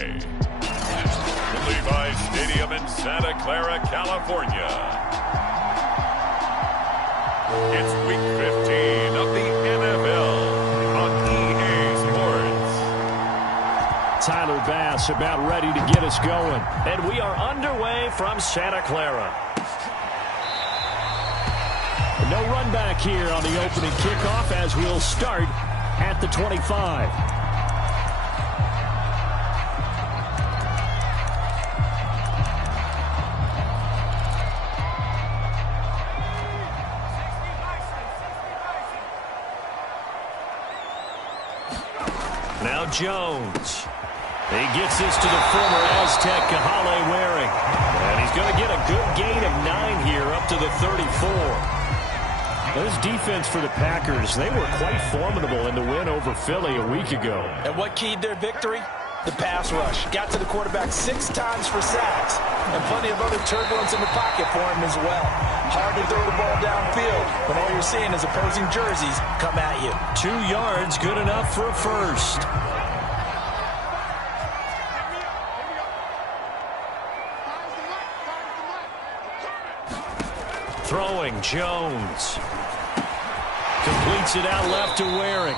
today. From Levi's Stadium in Santa Clara, California. It's Week 15 of the NFL on EA Sports. Tyler Bass about ready to get us going. And we are underway from Santa Clara. No run back here on the opening kickoff as we'll start at the 25. Now Jones. He gets this to the former Aztec, Kahale Waring. And he's going to get a good gain of 9 here up to the 34. This defense for the Packers, they were quite formidable in the win over Philly a week ago. And what keyed their victory? The pass rush. Got to the quarterback 6 times for sacks. And plenty of other turbulence in the pocket for him as well. Hard to throw the ball downfield when all you're seeing is opposing jerseys come at you. 2 yards, good enough for a first. Throwing, Jones. Completes it out left to Waring.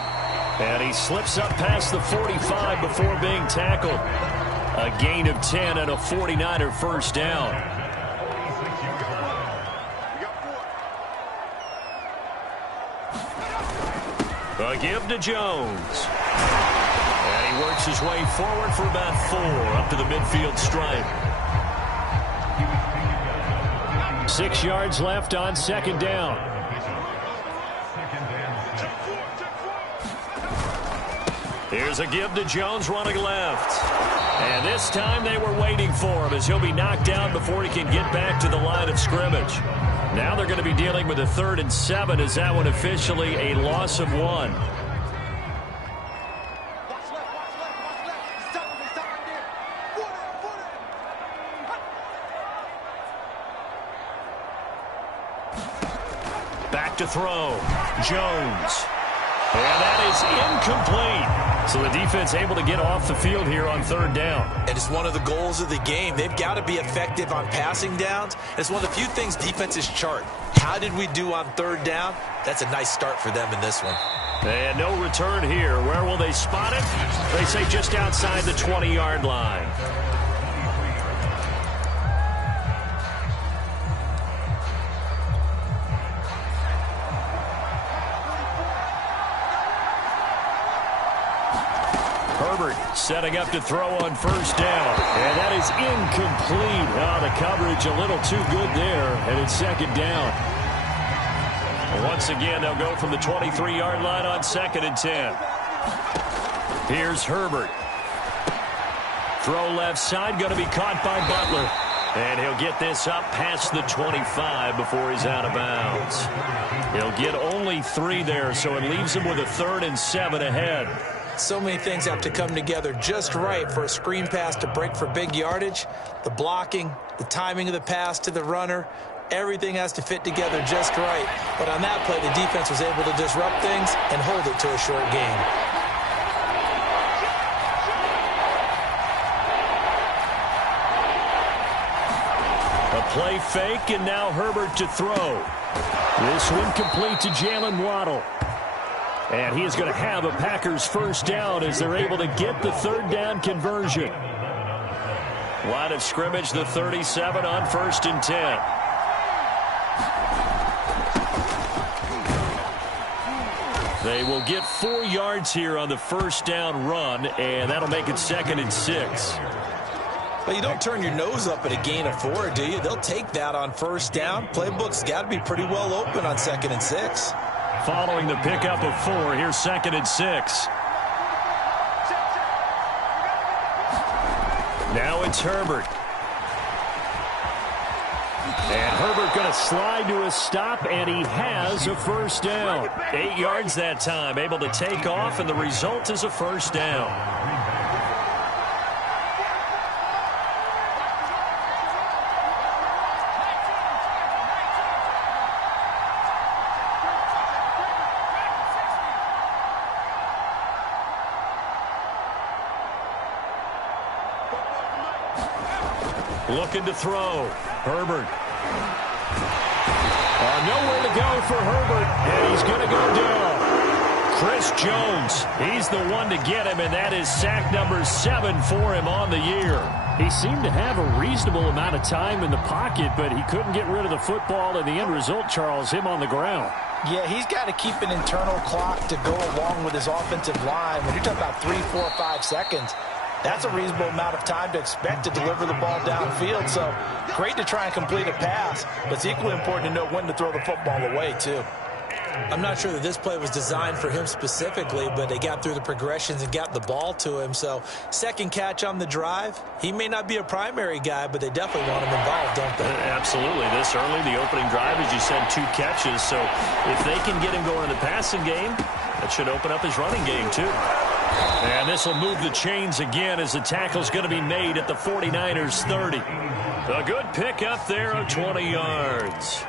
And he slips up past the 45 before being tackled. A gain of 10 and a 49er first down. A give to Jones. And he works his way forward for about 4 up to the midfield stripe. 6 yards left on second down. Here's a give to Jones running left. And this time they were waiting for him as he'll be knocked down before he can get back to the line of scrimmage. Now they're going to be dealing with a 3rd and 7 as that one officially a loss of 1. Back to throw. Jones. And that is incomplete. So the defense able to get off the field here on 3rd down. And it's one of the goals of the game. They've got to be effective on passing downs. It's one of the few things defenses chart. How did we do on 3rd down? That's a nice start for them in this one. And no return here. Where will they spot it? They say just outside the 20-yard line. Herbert setting up to throw on 1st down. And that is incomplete. Oh, the coverage a little too good there. And it's 2nd down. Once again, they'll go from the 23-yard line on 2nd and 10. Here's Herbert. Throw left side, going to be caught by Butler. And he'll get this up past the 25 before he's out of bounds. He'll get only 3 there, so it leaves him with a 3rd and 7 ahead. So many things have to come together just right for a screen pass to break for big yardage. The blocking, the timing of the pass to the runner, everything has to fit together just right. But on that play, the defense was able to disrupt things and hold it to a short gain. A play fake, and now Herbert to throw. This one complete to Jalen Waddle. And he is going to have a Packers 1st down as they're able to get the 3rd down conversion. Line of scrimmage, the 37 on 1st and 10. They will get 4 yards here on the 1st down run, and that'll make it 2nd and 6. Well, you don't turn your nose up at a gain of 4, do you? They'll take that on 1st down. Playbook's got to be pretty well open on 2nd and 6. Following the pickup of 4, here's 2nd and 6. Now it's Herbert. And Herbert going to slide to a stop, and he has a 1st down. 8 yards that time, able to take off, and the result is a 1st down. Looking to throw. Herbert. Nowhere to go for Herbert, and he's going to go down. Chris Jones, he's the one to get him, and that is sack number 7 for him on the year. He seemed to have a reasonable amount of time in the pocket, but he couldn't get rid of the football, and the end result, Charles, him on the ground. Yeah, he's got to keep an internal clock to go along with his offensive line. When you're talking about 3, 4, 5 seconds, that's a reasonable amount of time to expect to deliver the ball downfield. So great to try and complete a pass, but it's equally important to know when to throw the football away, too. I'm not sure that this play was designed for him specifically, but they got through the progressions and got the ball to him. So second catch on the drive. He may not be a primary guy, but they definitely want him involved, don't they? Absolutely. This early, the opening drive, as you said, 2 catches. So if they can get him going in the passing game, that should open up his running game, too. And this will move the chains again as the tackle's going to be made at the 49ers 30. A good pick up there of 20 yards.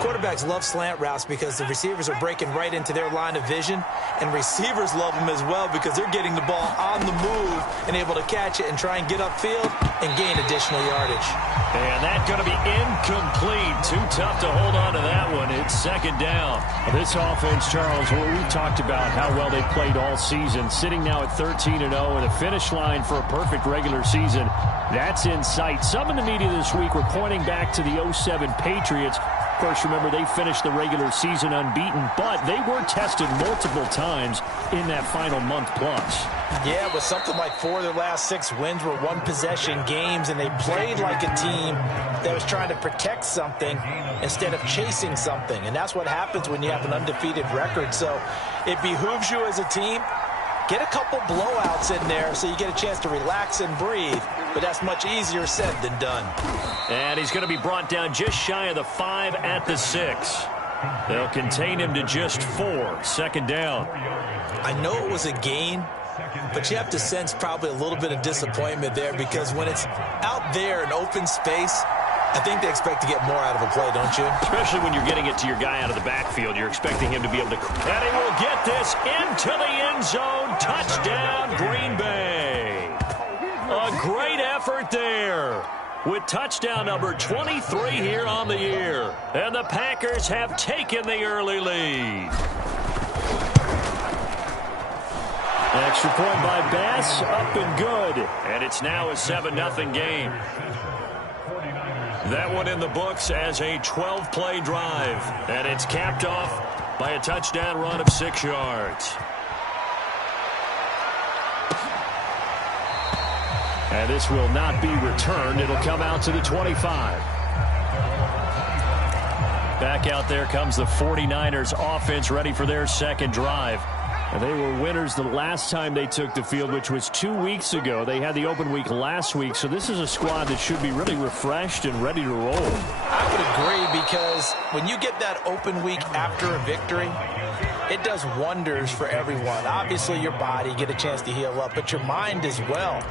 Quarterbacks love slant routes because the receivers are breaking right into their line of vision, and receivers love them as well because they're getting the ball on the move and able to catch it and try and get upfield and gain additional yardage. And that's going to be incomplete. Too tough to hold on to that one. It's second down. This offense, Charles, we've talked about how well they played all season, sitting now at 13-0 and a finish line for a perfect regular season. That's in sight. Some in the media this week were pointing back to the 07 Patriots. Of course, remember, they finished the regular season unbeaten, but they were tested multiple times in that final month plus. Yeah, but something like 4 of their last 6 wins were one-possession games, and they played like a team that was trying to protect something instead of chasing something. And that's what happens when you have an undefeated record. So it behooves you as a team, get a couple blowouts in there so you get a chance to relax and breathe. But that's much easier said than done. And he's going to be brought down just shy of the 5 at the 6. They'll contain him to just 4. Second down. I know it was a gain, but you have to sense probably a little bit of disappointment there because when it's out there in open space, I think they expect to get more out of a play, don't you? Especially when you're getting it to your guy out of the backfield. You're expecting him to be able to... And he will get this into the end zone. Touchdown, Green Bay. A great effort there with touchdown number 23 here on the year. And the Packers have taken the early lead. Extra point by Bass, up and good. And it's now a 7-0 game. That one in the books as a 12-play drive. And it's capped off by a touchdown run of 6 yards. And this will not be returned. It'll come out to the 25. Back out there comes the 49ers offense ready for their second drive. And they were winners the last time they took the field, which was 2 weeks ago. They had the open week last week, so this is a squad that should be really refreshed and ready to roll. I would agree because when you get that open week after a victory, it does wonders for everyone. Obviously, your body, get a chance to heal up, but your mind as well.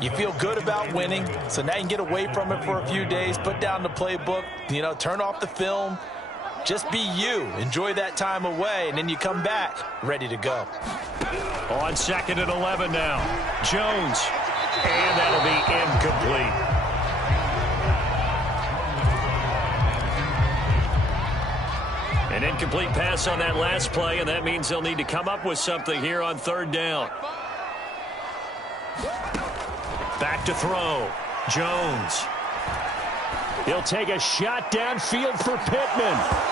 You feel good about winning, so now you can get away from it for a few days, put down the playbook, turn off the film. Just be you. Enjoy that time away, and then you come back ready to go. On 2nd and 11 now. Jones. And that'll be incomplete. An incomplete pass on that last play, and that means they'll need to come up with something here on 3rd down. Back to throw. Jones. He'll take a shot downfield for Pittman.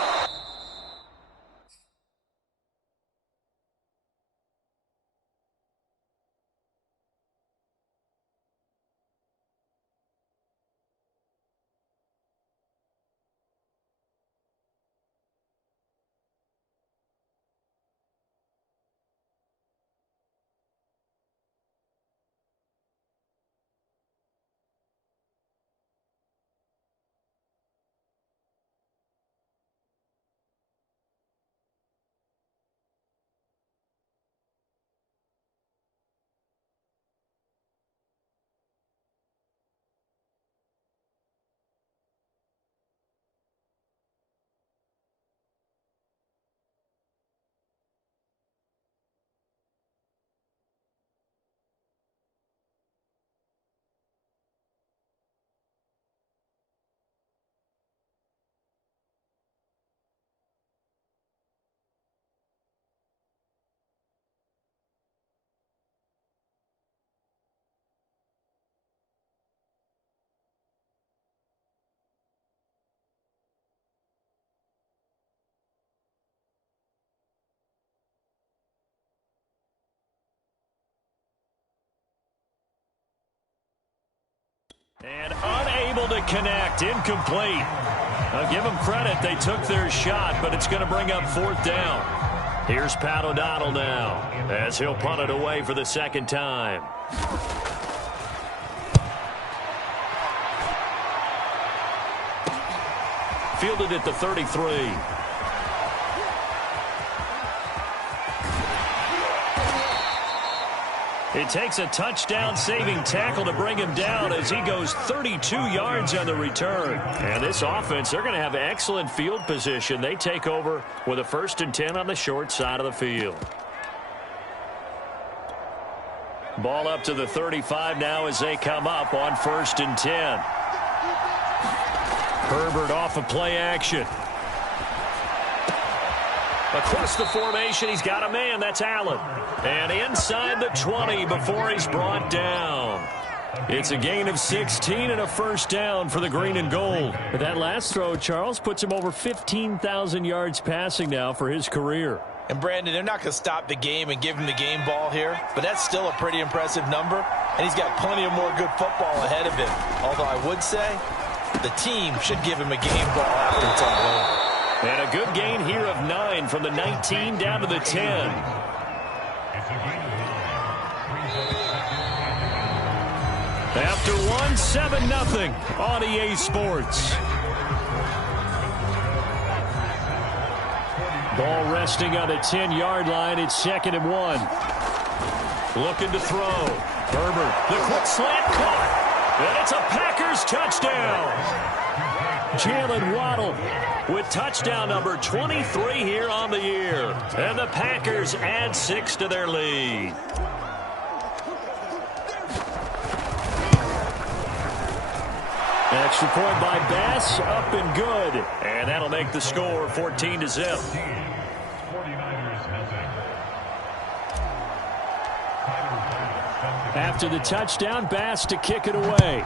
And unable to connect, incomplete. I'll give them credit, they took their shot, but it's going to bring up 4th down. Here's Pat O'Donnell now, as he'll punt it away for the 2nd time. Fielded at the 33. It takes a touchdown-saving tackle to bring him down as he goes 32 yards on the return. And this offense, they're going to have excellent field position. They take over with a 1st and 10 on the short side of the field. Ball up to the 35 now as they come up on 1st and 10. Herbert off of play action. Across the formation, he's got a man. That's Allen. And inside the 20 before he's brought down. It's a gain of 16 and a 1st down for the green and gold. But that last throw, Charles, puts him over 15,000 yards passing now for his career. And, Brandon, they're not going to stop the game and give him the game ball here, but that's still a pretty impressive number, and he's got plenty of more good football ahead of him. Although I would say the team should give him a game ball after it's all over. And a good gain here of 9 from the 19 down to the 10. After 1, 7-0 on EA Sports. Ball resting on the 10-yard line. It's 2nd and 1. Looking to throw. Herbert, the quick slant caught. And it's a Packers touchdown. Jalen Waddle with touchdown number 23 here on the year. And the Packers add 6 to their lead. Extra point by Bass, up and good. And that'll make the score 14-0. After the touchdown, Bass to kick it away.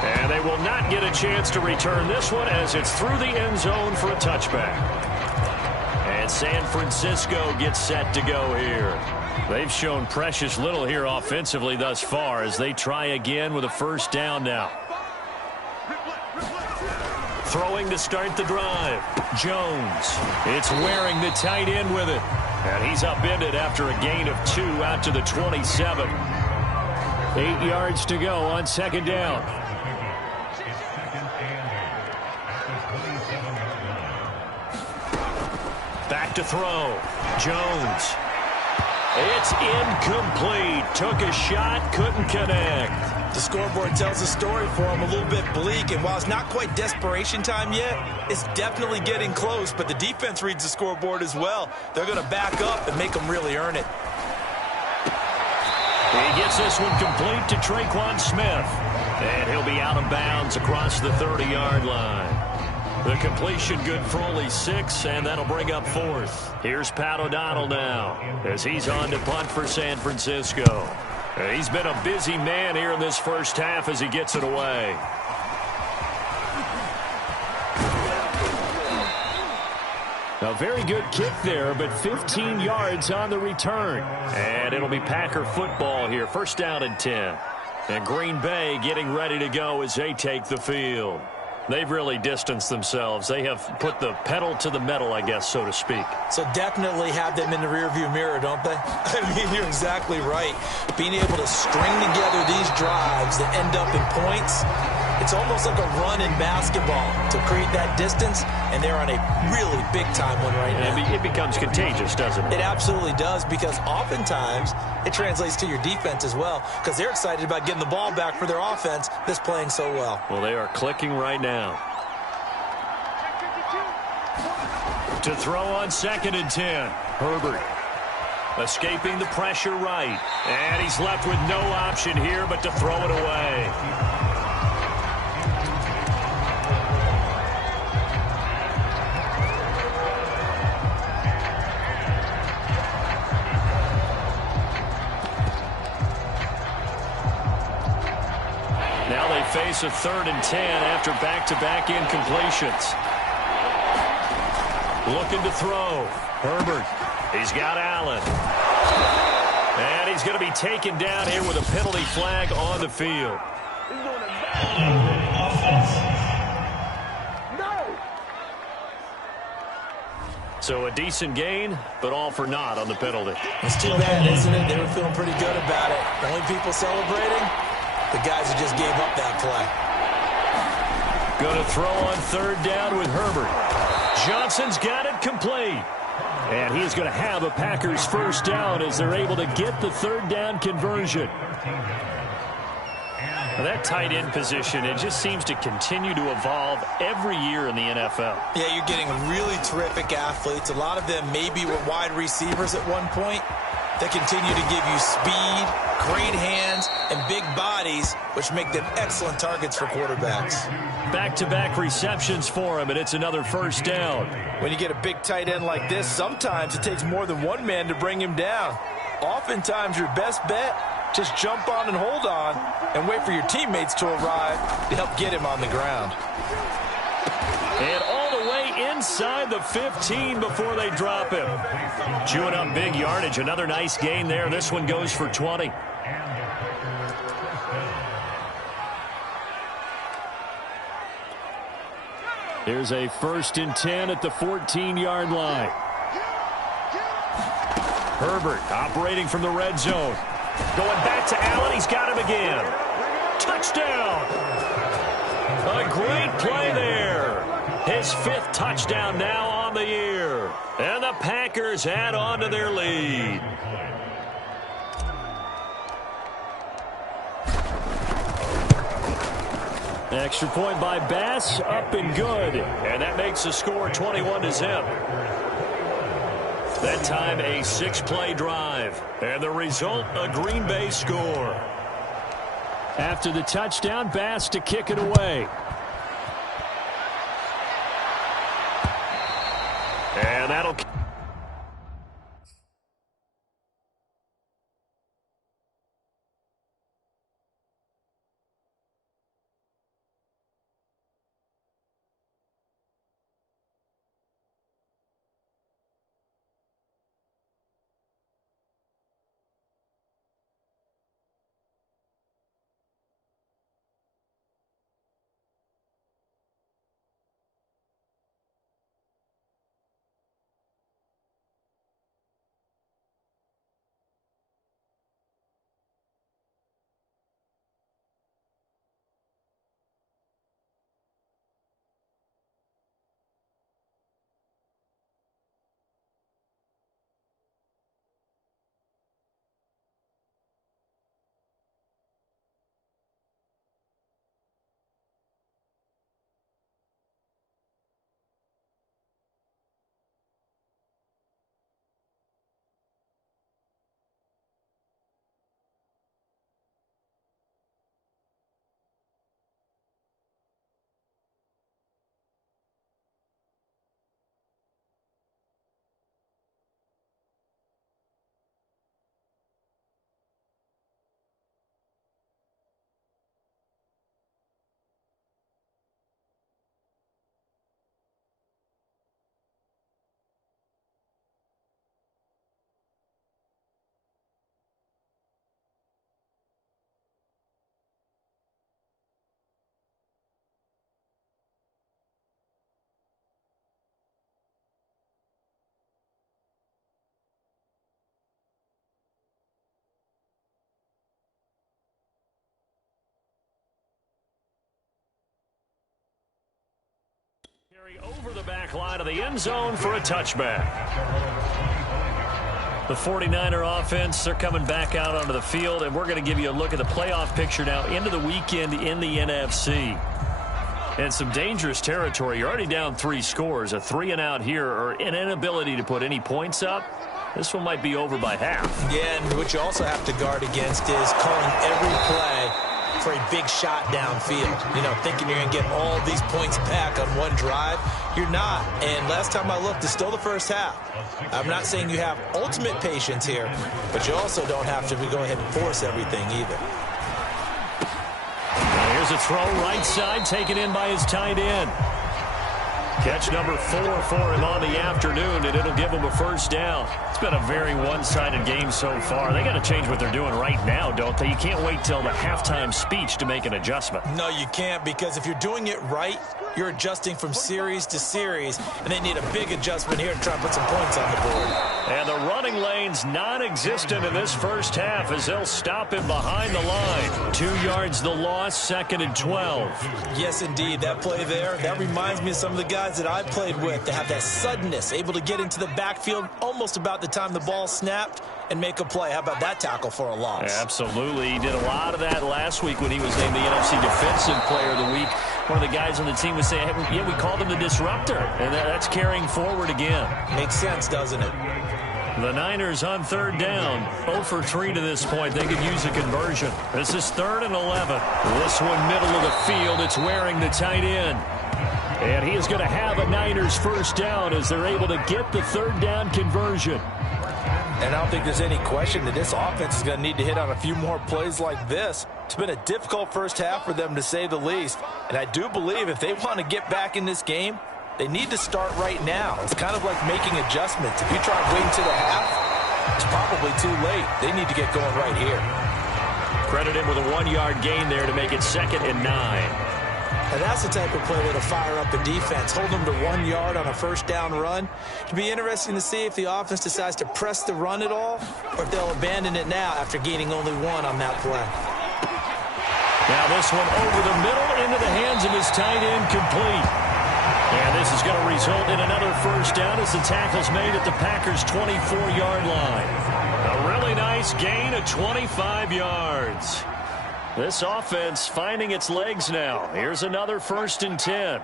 And they will not get a chance to return this one as it's through the end zone for a touchback. And San Francisco gets set to go here. They've shown precious little here offensively thus far as they try again with a 1st down now. Throwing to start the drive. Jones. It's wearing the tight end with it. And he's upended after a gain of 2 out to the 27. 8 yards to go on 2nd down. Back to throw. Jones. It's incomplete. Took a shot, couldn't connect. The scoreboard tells the story for him, a little bit bleak, and while it's not quite desperation time yet, it's definitely getting close, but the defense reads the scoreboard as well. They're going to back up and make them really earn it. He gets this one complete to Traquan Smith, and he'll be out of bounds across the 30-yard line. The completion good for only 6, and that'll bring up 4th. Here's Pat O'Donnell now as he's on to punt for San Francisco. He's been a busy man here in this 1st half as he gets it away. A very good kick there, but 15 yards on the return. And it'll be Packer football here. 1st down and 10. And Green Bay getting ready to go as they take the field. They've really distanced themselves. They have put the pedal to the metal, I guess, so to speak. So definitely have them in the rearview mirror, don't they? I mean, you're exactly right. Being able to string together these drives that end up in points, it's almost like a run in basketball to create that distance, and they're on a really big-time one right now. It becomes contagious, doesn't it? It absolutely does, because oftentimes it translates to your defense as well, because they're excited about getting the ball back for their offense that's playing so well. Well, they are clicking right now. To throw on 2nd and 10. Herbert escaping the pressure right. And he's left with no option here but to throw it away. Now they face a 3rd and 10 after back-to-back incompletions. Looking to throw. Herbert. He's got Allen. And he's going to be be taken down here with a penalty flag on the field. So a decent gain, but all for naught on the penalty. It's too bad, isn't it? They were feeling pretty good about it. The only people celebrating, the guys who just gave up that play. Going to throw on third down with Herbert. Johnson's got it complete. And he's going to have a Packers first down as they're able to get the third down conversion. Well, that tight end position, it just seems to continue to evolve every year in the NFL. Yeah, you're getting really terrific athletes. A lot of them maybe were wide receivers at one point. They continue to give you speed, great hands, and big bodies, which make them excellent targets for quarterbacks. Back-to-back receptions for him, and it's another first down. When you get a big tight end like this, sometimes it takes more than one man to bring him down. Oftentimes, your best bet, just jump on and hold on and wait for your teammates to arrive to help get him on the ground. And all the way inside the 15 before they drop him. Chewing up big yardage. Another nice gain there. This one goes for 20. Here's a 1st and 10 at the 14-yard line. Herbert operating from the red zone. Going back to Allen. He's got him again. Touchdown. A great play there. His 5th touchdown now on the year. And the Packers add on to their lead. Extra point by Bass, up and good. And that makes the score 21-0. That time a 6-play drive. And the result, a Green Bay score. After the touchdown, Bass to kick it away. And that'll... over the back line of the end zone for a touchback. The 49er offense, they're coming back out onto the field, and we're going to give you a look at the playoff picture now into the weekend in the NFC. And some dangerous territory. You're already down 3 scores. A 3-and-out here, or an inability to put any points up. This one might be over by half. Yeah, and what you also have to guard against is calling every play for a big shot downfield. You know, thinking you're going to get all these points back on one drive. You're not. And last time I looked, it's still the first half. I'm not saying you have ultimate patience here, but you also don't have to go ahead and force everything either. Here's a throw right side, taken in by his tight end. Catch number 4 for him on the afternoon, and it'll give him a first down. It's been a very one-sided game so far. They got to change what they're doing right now, don't they? You can't wait till the halftime speech to make an adjustment. No, you can't, because if you're doing it right, you're adjusting from series to series, and they need a big adjustment here to try to put some points on the board. And the running lane's non-existent in this first half as they'll stop him behind the line. 2 yards the loss, 2nd and 12. Yes, indeed. That play there, that reminds me of some of the guys that I played with. They have that suddenness, able to get into the backfield almost about the time the ball snapped and make a play. How about that tackle for a loss? Absolutely. He did a lot of that last week when he was named the NFC Defensive Player of the Week. One of the guys on the team was saying, hey, yeah, we called him the disruptor, and that's carrying forward again. Makes sense, doesn't it? The Niners on 3rd down. 0 for 3 to this point. They could use a conversion. This is 3rd and 11. This one middle of the field. It's Waring, the tight end. And he is going to have a Niners first down as they're able to get the 3rd down conversion. And I don't think there's any question that this offense is going to need to hit on a few more plays like this. It's been a difficult first half for them, to say the least. And I do believe if they want to get back in this game, they need to start right now. It's kind of like making adjustments. If you try waiting to the half, it's probably too late. They need to get going right here. Credit him with a 1-yard gain there to make it 2nd and 9. And that's the type of play that'll fire up a defense. Hold them to 1 yard on a first down run. It'll be interesting to see if the offense decides to press the run at all, or if they'll abandon it now after gaining only 1 on that play. Now this one over the middle into the hands of his tight end, complete. And this is going to result in another first down as the tackle's made at the Packers' 24-yard line. A really nice gain of 25 yards. This offense finding its legs now. Here's another 1st and 10.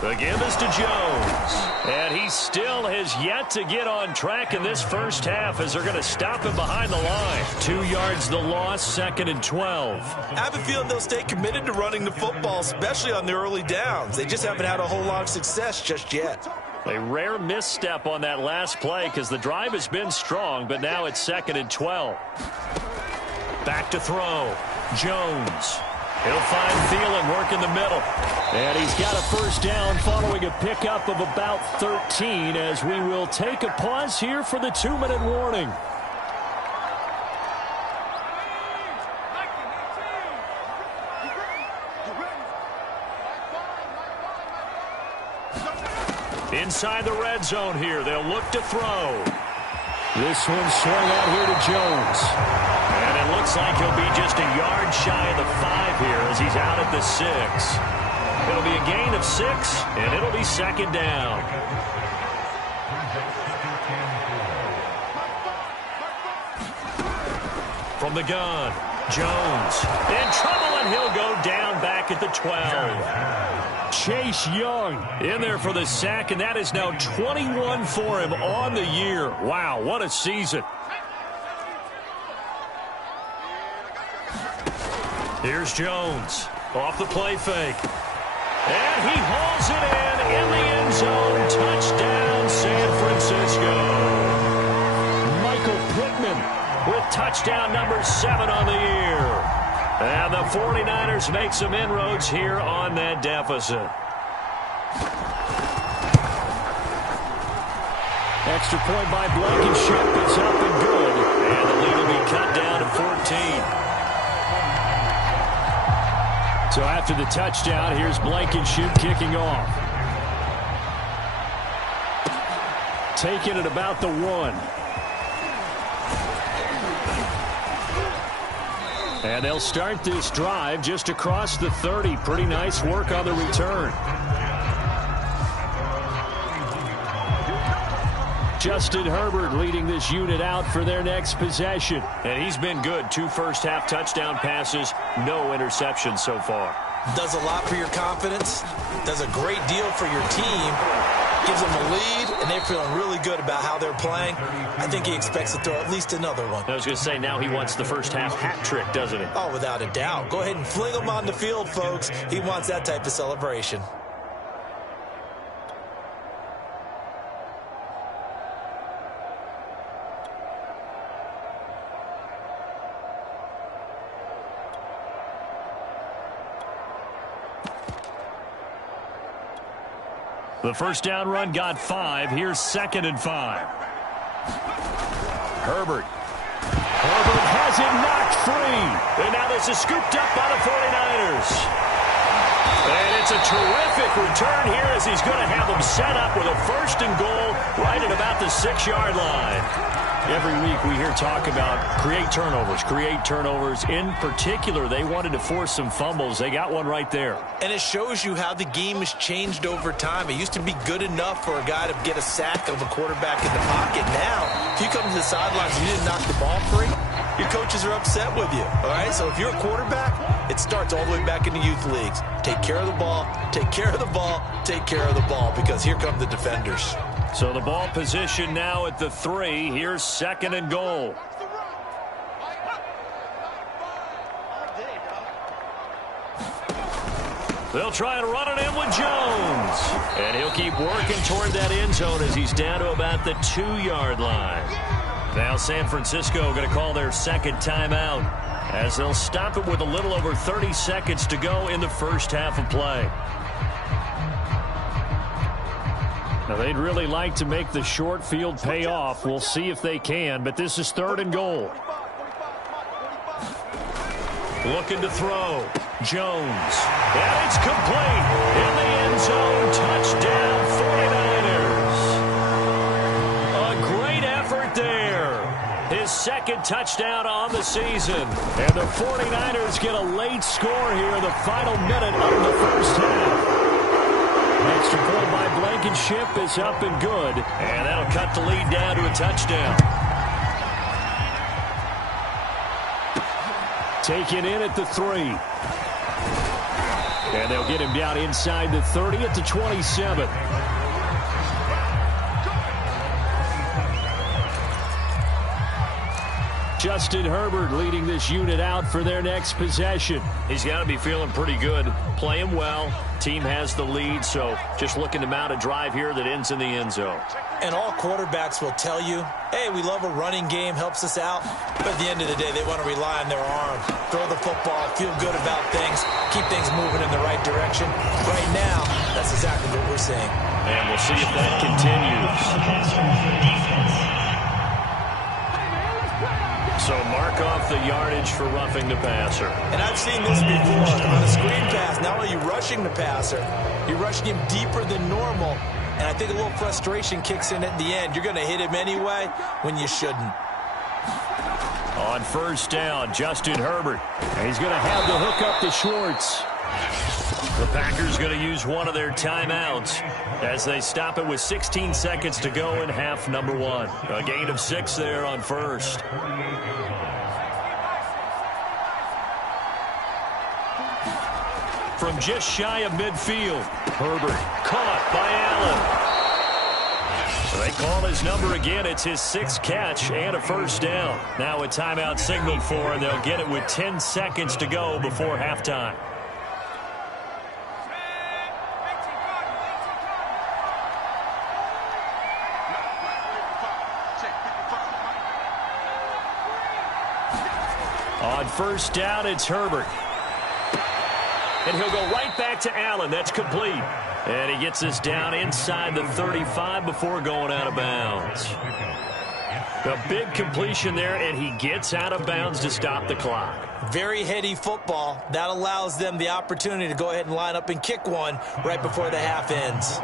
The give is to Jones. And he still has yet to get on track in this first half as they're going to stop him behind the line. 2 yards the loss, 2nd and 12. I have a feeling they'll stay committed to running the football, especially on the early downs. They just haven't had a whole lot of success just yet. A rare misstep on that last play because the drive has been strong, but now it's 2nd and 12. Back to throw. Jones. He'll find Thielen working the middle. And he's got a first down following a pickup of about 13 as we will take a pause here for the 2-minute warning. Inside the red zone here. They'll look to throw. This one swung out here to Jones. And it looks like he'll be just a yard shy of the 5 here as he's out at the 6. It'll be a gain of 6, and it'll be 2nd down. From the gun, Jones. In trouble, and he'll go down back at the 12. Chase Young in there for the sack, and that is now 21 for him on the year. Wow, what a season. Here's Jones off the play fake. And he hauls it in the end zone. Touchdown, San Francisco. Michael Pittman with touchdown number 7 on the year. And the 49ers make some inroads here on that deficit. Extra point by Blankenship. It's up and good. And the lead will be cut down to 14. So after the touchdown, here's Blankenship kicking off. Taking it about the 1. And they'll start this drive just across the 30. Pretty nice work on the return. Justin Herbert leading this unit out for their next possession. And he's been good. 2 first-half touchdown passes, no interceptions so far. Does a lot for your confidence, does a great deal for your team, gives them a lead, and they're feeling really good about how they're playing. I think he expects to throw at least another one. I was going to say, now he wants the first-half hat trick, doesn't he? Oh, without a doubt. Go ahead and fling him on the field, folks. He wants that type of celebration. The first down run got 5. Here's 2nd and 5. Herbert. Herbert has it knocked free. And now this is scooped up by the 49ers. And it's a terrific return here as he's going to have them set up with a 1st and goal right at about the 6-yard line. Every week we hear talk about create turnovers. In particular, they wanted to force some fumbles. They got one right there. And it shows you how the game has changed over time. It used to be good enough for a guy to get a sack of a quarterback in the pocket. Now, if you come to the sidelines and you didn't knock the ball free, your coaches are upset with you. All right, so if you're a quarterback, it starts all the way back in the youth leagues. Take care of the ball, take care of the ball, take care of the ball, because here come the defenders. So the ball position now at the 3. Here's 2nd and goal. They'll try and run it in with Jones. And he'll keep working toward that end zone as he's down to about the 2-yard line. Now San Francisco going to call their 2nd timeout as they'll stop it with a little over 30 seconds to go in the first half of play. Now, they'd really like to make the short field pay off. We'll see if they can, but this is 3rd and goal. Looking to throw. Jones. And it's complete. In the end zone. Touchdown, 49ers. A great effort there. His 2nd touchdown on the season. And the 49ers get a late score here in the final minute of the first half. Extra point by Blankenship is up and good. And that'll cut the lead down to a touchdown. Taken in at the 3. And they'll get him down inside the 30 at the 27. Justin Herbert leading this unit out for their next possession. He's got to be feeling pretty good, playing well. Team has the lead, so just looking to mount a drive here that ends in the end zone. And all quarterbacks will tell you, hey, we love a running game, helps us out. But at the end of the day, they want to rely on their arm. Throw the football, feel good about things, keep things moving in the right direction. Right now, that's exactly what we're seeing. And we'll see if that continues. So mark off the yardage for roughing the passer. And I've seen this before. On a screen pass, not only are you rushing the passer, you're rushing him deeper than normal. And I think a little frustration kicks in at the end. You're going to hit him anyway when you shouldn't. On 1st down, Justin Herbert. And he's going to have the hook up to Schwartz. The Packers going to use one of their timeouts as they stop it with 16 seconds to go in half number 1. A gain of 6 there on 1st. From just shy of midfield, Herbert caught by Allen. They call his number again. It's his 6th catch and a 1st down. Now a timeout signaled for, and they'll get it with 10 seconds to go before halftime. On 1st down, it's Herbert. And he'll go right back to Allen. That's complete. And he gets this down inside the 35 before going out of bounds. A big completion there, and he gets out of bounds to stop the clock. Very heady football. That allows them the opportunity to go ahead and line up and kick one right before the half ends.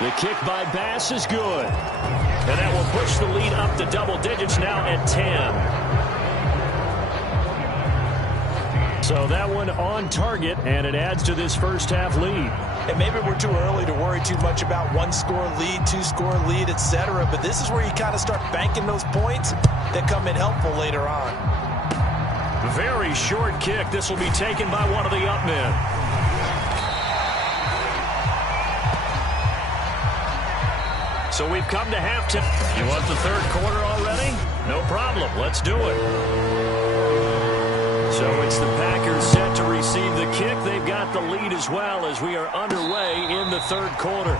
The kick by Bass is good. And that will push the lead up to double digits now at 10. So that one on target, and it adds to this first half lead. And maybe we're too early to worry too much about 1-score lead, 2-score lead, etc. But this is where you kind of start banking those points that come in helpful later on. Very short kick. This will be taken by one of the up men. So we've come to halftime. You want the 3rd quarter already? No problem. Let's do it. So it's the Packers set to receive the kick. They've got the lead as well as we are underway in the 3rd quarter.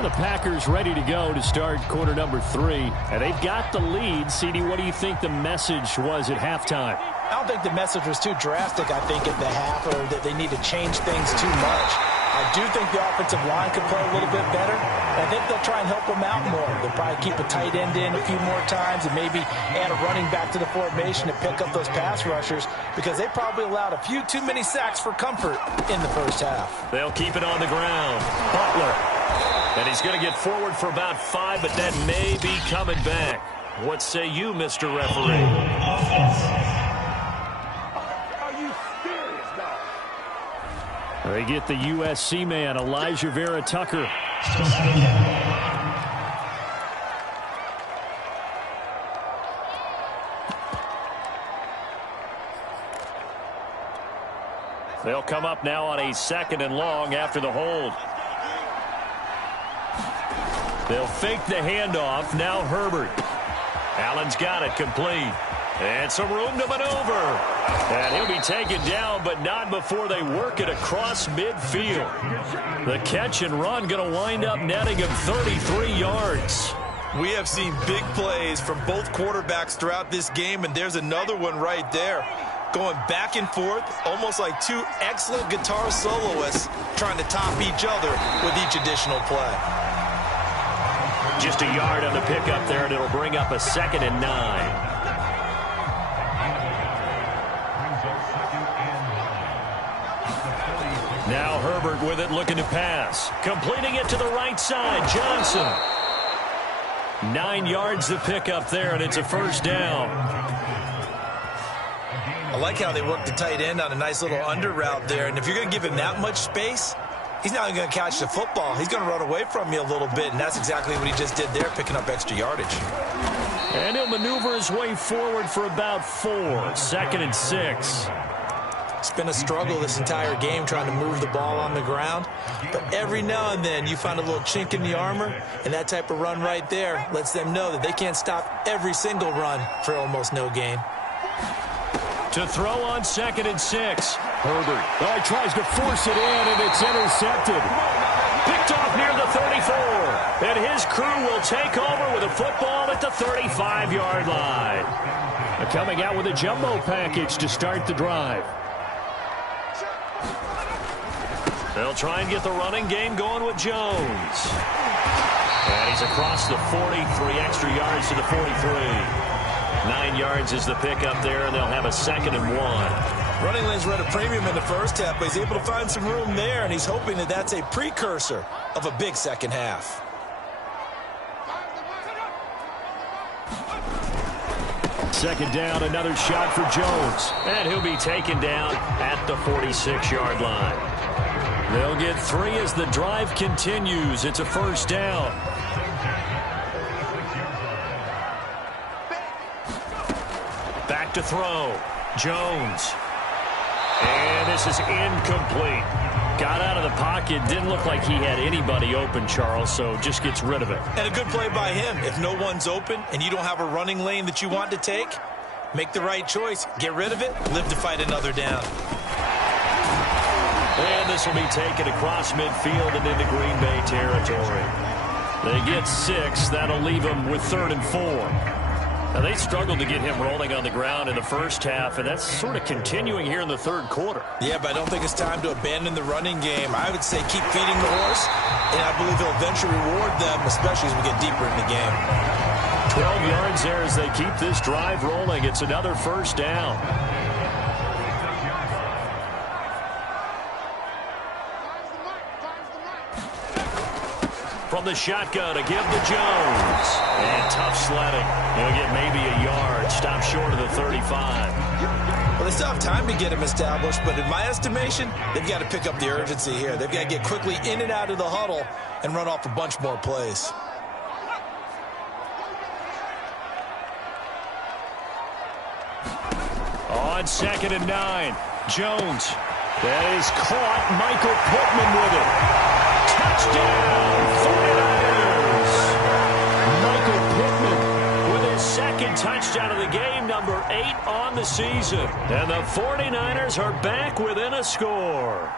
The Packers ready to go to start quarter number 3. And they've got the lead. CD, what do you think the message was at halftime? I don't think the message was too drastic, I think, at the half, or that they need to change things too much. I do think the offensive line could play a little bit better. I think they'll try and help them out more. They'll probably keep a tight end in a few more times and maybe add a running back to the formation to pick up those pass rushers, because they probably allowed a few too many sacks for comfort in the first half. They'll keep it on the ground. Butler. And he's going to get forward for about 5, but that may be coming back. What say you, Mr. Referee? Are you serious, dog? They get the USC man, Elijah Vera Tucker. They'll come up now on a 2nd and long after the hold. They'll fake the handoff. Now Herbert. Allen's got it complete. And some room to maneuver. And he'll be taken down, but not before they work it across midfield. The catch and run going to wind up netting him 33 yards. We have seen big plays from both quarterbacks throughout this game, and there's another one right there. Going back and forth, almost like two excellent guitar soloists trying to top each other with each additional play. Just a yard on the pickup there, and it'll bring up a 2nd and 9. Now Herbert with it, looking to pass. Completing it to the right side, Johnson. 9 yards to pick up there, and it's a first down. I like how they work the tight end on a nice little under route there, and if you're going to give him that much space, he's not going to catch the football. He's going to run away from you a little bit, and that's exactly what he just did there, picking up extra yardage. And he'll maneuver his way forward for about 4. 2nd and 6. It's been a struggle this entire game trying to move the ball on the ground, but every now and then you find a little chink in the armor, and that type of run right there lets them know that they can't stop every single run for almost no gain. To throw on 2nd and 6. Herbert. Oh, he tries to force it in, and it's intercepted. Picked off near the 34. And his crew will take over with a football at the 35-yard line. They're coming out with a jumbo package to start the drive. They'll try and get the running game going with Jones. And he's across the 40, 3 extra yards to the 43. 9 yards is the pickup there, and they'll have a 2nd and 1. Running lanes were at a premium in the first half, but he's able to find some room there, and he's hoping that that's a precursor of a big second half. Second down, another shot for Jones. And he'll be taken down at the 46-yard line. They'll get 3 as the drive continues. It's a first down. Back to throw. Jones. And this is incomplete. Got out of the pocket. Didn't look like he had anybody open, Charles, so just gets rid of it. And a good play by him. If no one's open and you don't have a running lane that you want to take, make the right choice. Get rid of it. Live to fight another down. And this will be taken across midfield and into Green Bay territory. They get 6. That'll leave them with 3rd and 4. Now, they struggled to get him rolling on the ground in the first half, and that's sort of continuing here in the third quarter. Yeah, but I don't think it's time to abandon the running game. I would say keep feeding the horse, and I believe he'll eventually reward them, especially as we get deeper in the game. 12 yards there as they keep this drive rolling. It's another first down. From the shotgun to give to Jones. And tough sledding. He'll get maybe a yard. Stop short of the 35. Well, they still have time to get him established, but in my estimation, they've got to pick up the urgency here. They've got to get quickly in and out of the huddle and run off a bunch more plays. On 2nd and 9, Jones. That is caught. Michael Pittman with it. Touchdown, 49ers. Michael Pittman with his 2nd touchdown of the game, number 8 on the season. And the 49ers are back within a score.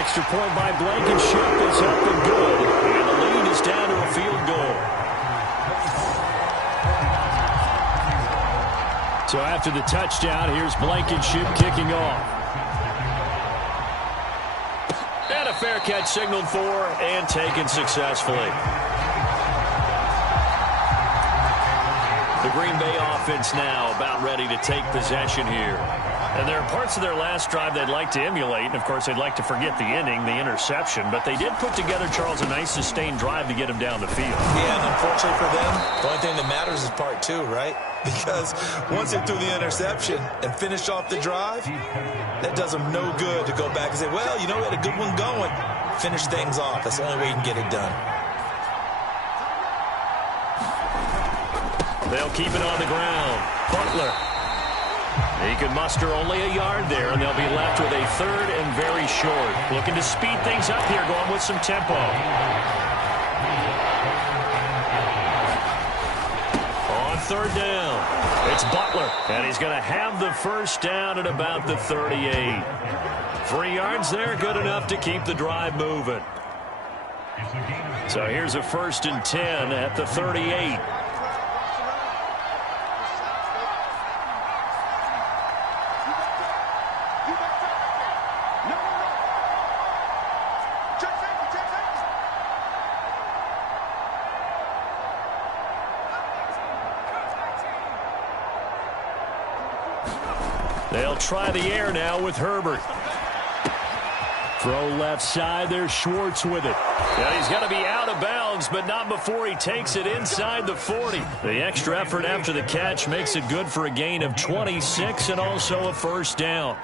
Extra point by Blankenship is up and good. And the lead is down to a field goal. So after the touchdown, here's Blankenship kicking off. And a fair catch signaled for and taken successfully. The Green Bay offense now about ready to take possession here. And there are parts of their last drive they'd like to emulate. And, of course, they'd like to forget the ending, the interception. But they did put together, Charles, a nice sustained drive to get him down the field. Yeah, and unfortunately for them, the only thing that matters is part two, right? Because once they threw the interception and finished off the drive, that does them no good to go back and say, well, you know, we had a good one going. Finish things off. That's the only way you can get it done. They'll keep it on the ground. Butler. He can muster only a yard there, and they'll be left with a third and very short. Looking to speed things up here, going with some tempo. On third down, it's Butler, and he's going to have the first down at about the 38. 3 yards there, good enough to keep the drive moving. So here's a 1st and 10 at the 38. They'll try the air now with Herbert. Throw left side. There's Schwartz with it. Yeah, he's got to be out of bounds, but not before he takes it inside the 40. The extra effort after the catch makes it good for a gain of 26 and also a first down.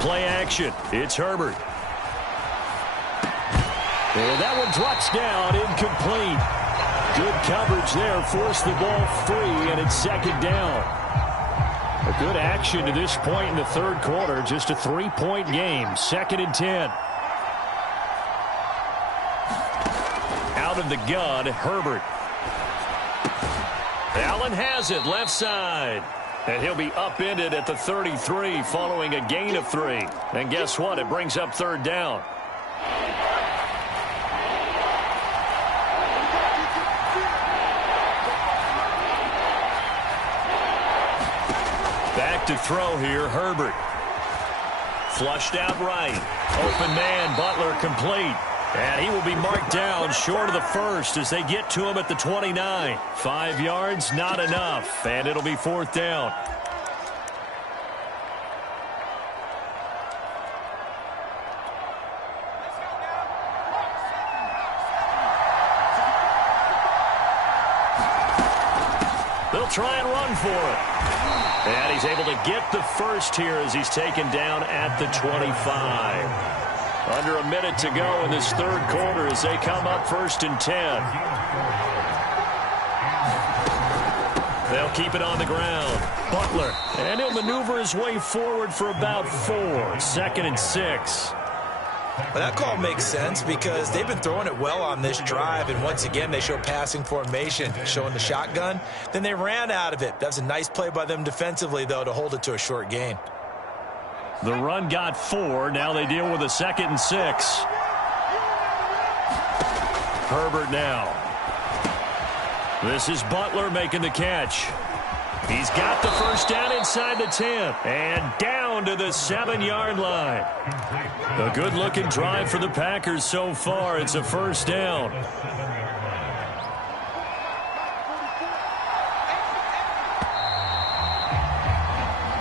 Play action. It's Herbert. And that one drops down, incomplete. Good coverage there, forced the ball free, and it's 2nd down. A good action to this point in the 3rd quarter, just a 3-point game, 2nd and 10. Out of the gun, Herbert. Allen has it, left side. And he'll be upended at the 33 following a gain of 3. And guess what? It brings up 3rd down. Back to throw here, Herbert. Flushed out right. Open man, Butler complete. And he will be marked down short of the first as they get to him at the 29. 5 yards, not enough. And it'll be 4th down. They'll try and run for it. And he's able to get the first here as he's taken down at the 25. Under a minute to go in this 3rd quarter as they come up 1st and 10. They'll keep it on the ground. Butler. And he'll maneuver his way forward for about 4. 2nd and 6. Well, that call makes sense because they've been throwing it well on this drive, and once again they show passing formation, showing the shotgun. Then they ran out of it. That was a nice play by them defensively, though, to hold it to a short gain. The run got 4. Now they deal with a 2nd and 6. Herbert now. This is Butler making the catch. He's got the first down inside the 10. And down to the 7-yard line. A good-looking drive for the Packers so far. It's a first down.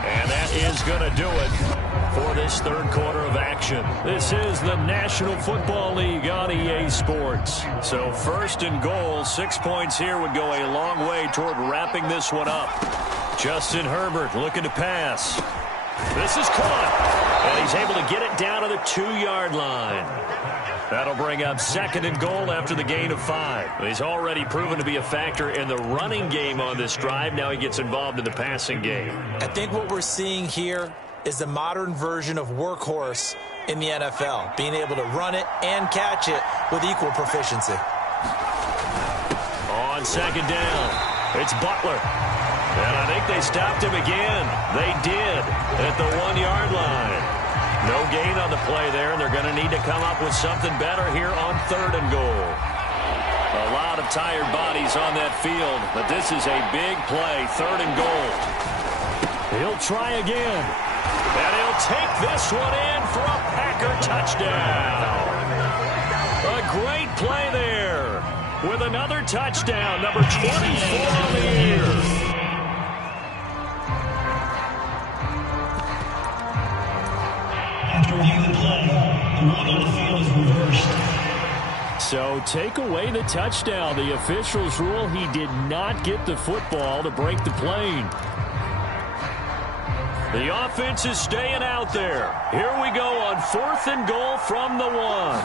And that is going to do it for this 3rd quarter of action. This is the National Football League on EA Sports. So 1st and goal, 6 points here would go a long way toward wrapping this one up. Justin Herbert looking to pass. This is caught. And he's able to get it down to the 2-yard line. That'll bring up 2nd and goal after the gain of 5. He's already proven to be a factor in the running game on this drive. Now he gets involved in the passing game. I think what we're seeing here is the modern version of workhorse in the NFL, being able to run it and catch it with equal proficiency. On second down, it's Butler. And I think they stopped him again. They did at the 1-yard line. No gain on the play there, and they're going to need to come up with something better here on 3rd and goal. A lot of tired bodies on that field, but this is a big play, 3rd and goal. He'll try again, and he'll take this one in for a Packer touchdown. A great play there with another touchdown, number 24 on the year. After reviewing the play, the rule on the field is reversed. So take away the touchdown. The officials rule he did not get the football to break the plane. The offense is staying out there. Here we go on 4th and goal from the 1.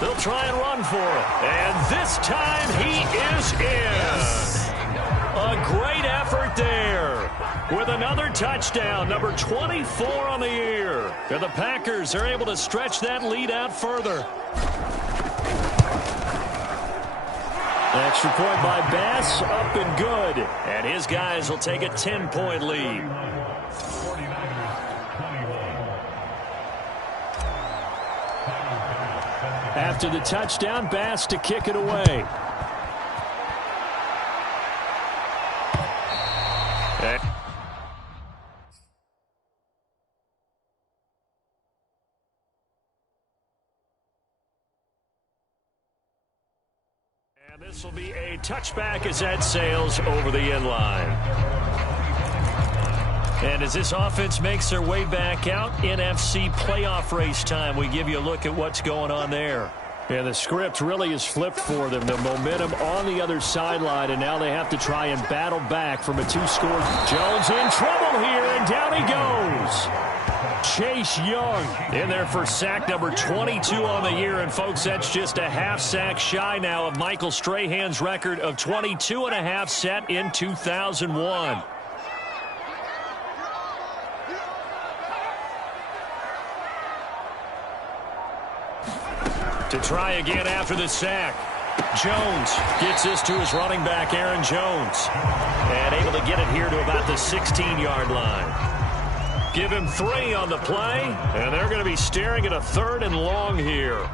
They'll try and run for it. And this time he is in. A great effort there with another touchdown, number 24 on the year. And the Packers are able to stretch that lead out further. Extra point by Bass, up and good. And his guys will take a 10-point lead. After the touchdown, Bass to kick it away. And this will be a touchback as that sails over the end line. And as this offense makes their way back out, NFC playoff race time, we give you a look at what's going on there. And the script really is flipped for them. The momentum on the other sideline, and now they have to try and battle back from a 2-score. Jones in trouble here, and down he goes. Chase Young in there for sack number 22 on the year. And, folks, that's just a half sack shy now of Michael Strahan's record of 22.5 set in 2001. To try again after the sack. Jones gets this to his running back, Aaron Jones. And able to get it here to about the 16-yard line. Give him 3 on the play, and they're going to be staring at a 3rd and long here.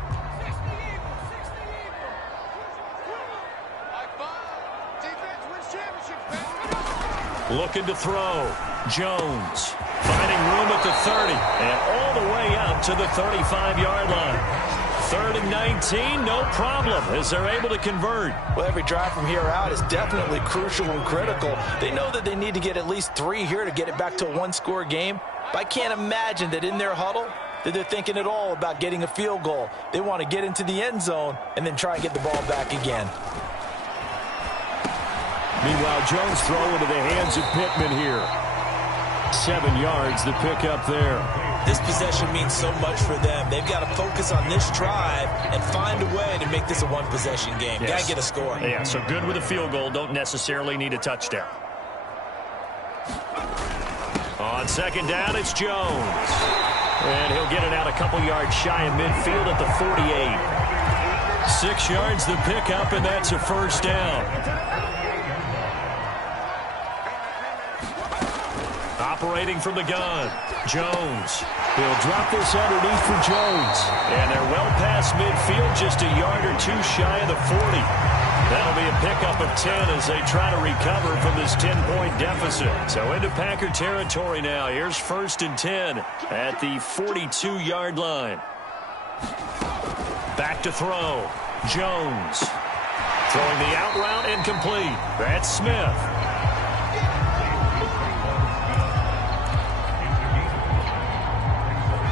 Looking to throw. Jones finding room at the 30 and all the way out to the 35-yard line. 3rd and 19, no problem, as they're able to convert. Well, every drive from here out is definitely crucial and critical. They know that they need to get at least 3 here to get it back to a 1-score game. But I can't imagine that in their huddle that they're thinking at all about getting a field goal. They want to get into the end zone and then try and get the ball back again. Meanwhile, Jones throw into the hands of Pittman here. 7 yards, the pickup there. This possession means so much for them. They've got to focus on this drive and find a way to make this a 1-possession game. Yes. Got to get a score. Yeah, so good with a field goal. Don't necessarily need a touchdown. On second down, it's Jones. And he'll get it out a couple yards shy of midfield at the 48. 6 yards the pickup, and that's a first down. Operating from the gun, Jones. He'll drop this underneath for Jones. And they're well past midfield, just a yard or 2 shy of the 40. That'll be a pickup of 10 as they try to recover from this 10-point deficit. So into Packer territory now. Here's 1st and 10 at the 42-yard line. Back to throw. Jones. Throwing the out route incomplete. That's Smith.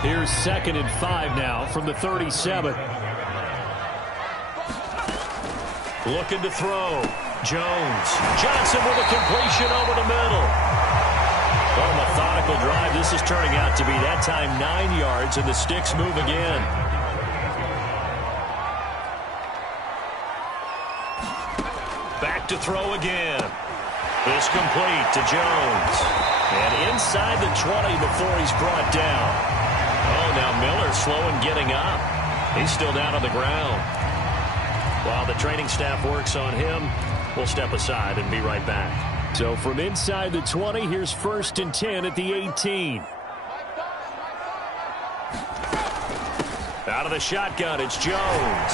Here's 2nd and 5 now from the 37. Looking to throw. Jones. Johnson with a completion over the middle. What a methodical drive. This is turning out to be that time 9 yards, and the sticks move again. Back to throw again. It's complete to Jones. And inside the 20 before he's brought down. Oh, now Miller slow in getting up. He's still down on the ground. While the training staff works on him, we'll step aside and be right back. So from inside the 20, here's 1st and 10 at the 18. Out of the shotgun, it's Jones.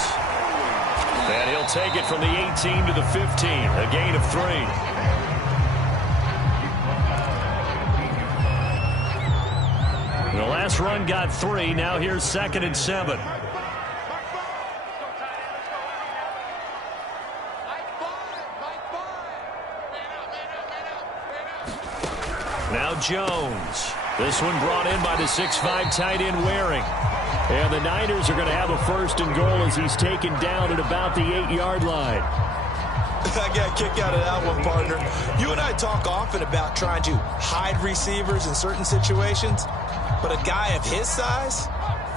And he'll take it from the 18 to the 15, a gain of 3. The last run got 3. Now here's 2nd and 7. Now Jones. This one brought in by the 6'5" tight end Waring. And the Niners are going to have a 1st and goal as he's taken down at about the 8-yard line. I got a kick out of that one, partner. You and I talk often about trying to hide receivers in certain situations, but a guy of his size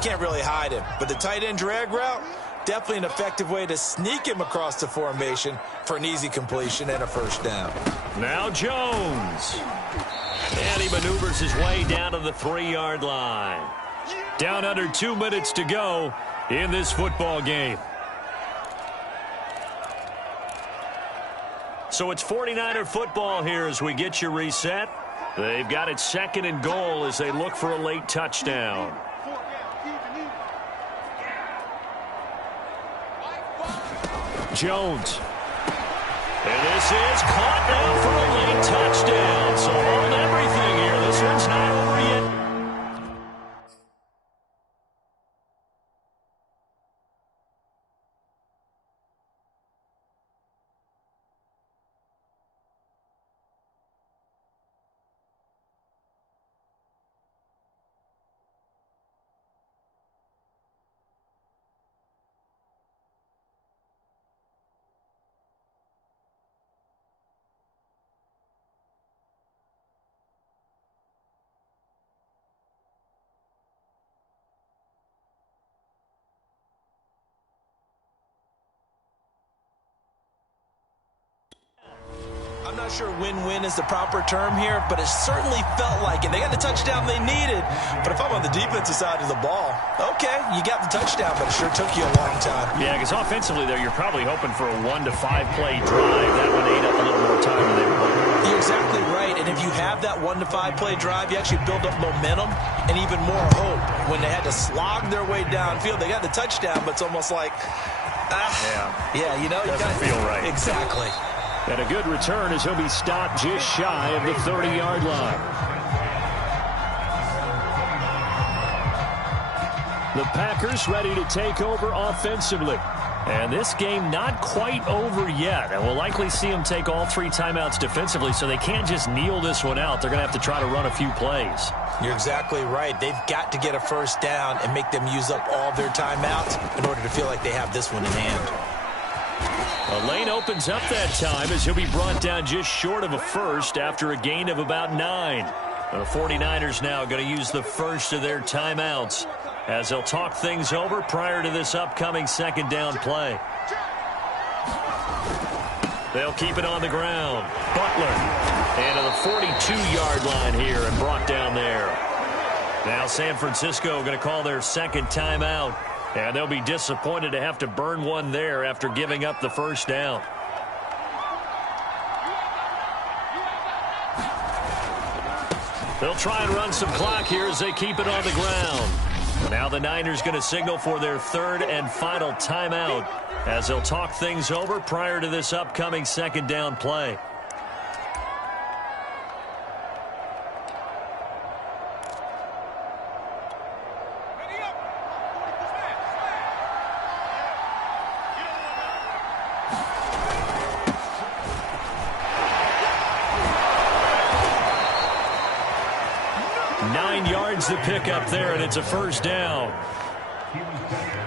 can't really hide him. But the tight end drag route, definitely an effective way to sneak him across the formation for an easy completion and a 1st down. Now Jones. And he maneuvers his way down to the 3-yard line. Down under 2 minutes to go in this football game. So it's 49er football here as we get you reset. They've got it 2nd and goal as they look for a late touchdown. Jones. And this is caught now for a late touchdown. So hold everything here. This one's not over yet. I'm not sure win-win is the proper term here, but it certainly felt like it. They got the touchdown they needed, but if I'm on the defensive side of the ball, okay, you got the touchdown, but it sure took you a long time. Yeah, because offensively there, you're probably hoping for a 1 to 5 play drive. That one ate up a little more time than they were hoping. You're exactly right, and if you have that 1 to 5 play drive, you actually build up momentum and even more hope. When they had to slog their way downfield, they got the touchdown, but it's almost like, yeah, you know, doesn't you gotta feel right. Exactly. And a good return as he'll be stopped just shy of the 30-yard line. The Packers ready to take over offensively. And this game not quite over yet. And we'll likely see them take all 3 timeouts defensively, so they can't just kneel this one out. They're going to have to try to run a few plays. You're exactly right. They've got to get a 1st down and make them use up all their timeouts in order to feel like they have this one in hand. A lane opens up that time as he'll be brought down just short of a 1st after a gain of about 9. The 49ers now going to use the 1st of their timeouts as they'll talk things over prior to this upcoming 2nd down play. They'll keep it on the ground. Butler into the 42-yard line here and brought down there. Now San Francisco going to call their 2nd timeout. And they'll be disappointed to have to burn one there after giving up the 1st down. They'll try and run some clock here as they keep it on the ground. Now the Niners going to signal for their 3rd and final timeout as they'll talk things over prior to this upcoming 2nd down play. The pickup there, and it's a 1st down.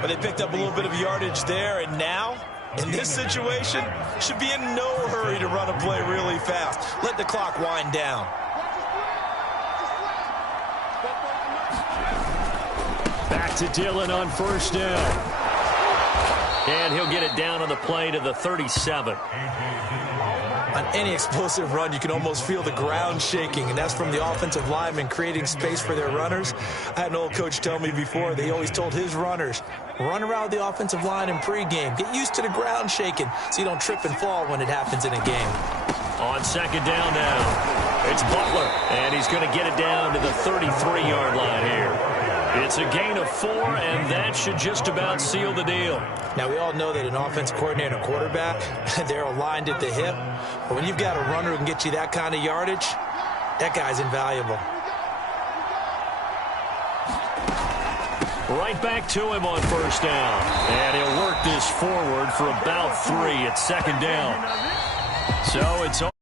But they picked up a little bit of yardage there, and now, in this situation, should be in no hurry to run a play really fast. Let the clock wind down. Back to Dillon on 1st down. And he'll get it down on the play to the 37. On any explosive run, you can almost feel the ground shaking, and that's from the offensive linemen creating space for their runners. I had an old coach tell me before, they always told his runners, run around the offensive line in pregame. Get used to the ground shaking so you don't trip and fall when it happens in a game. On second down now, it's Butler, and he's going to get it down to the 33-yard line here. It's a gain of 4, and that should just about seal the deal. Now, we all know that an offense coordinator and a quarterback, they're aligned at the hip. But when you've got a runner who can get you that kind of yardage, that guy's invaluable. Right back to him on first down. And he'll work this forward for about 3 at second down. So it's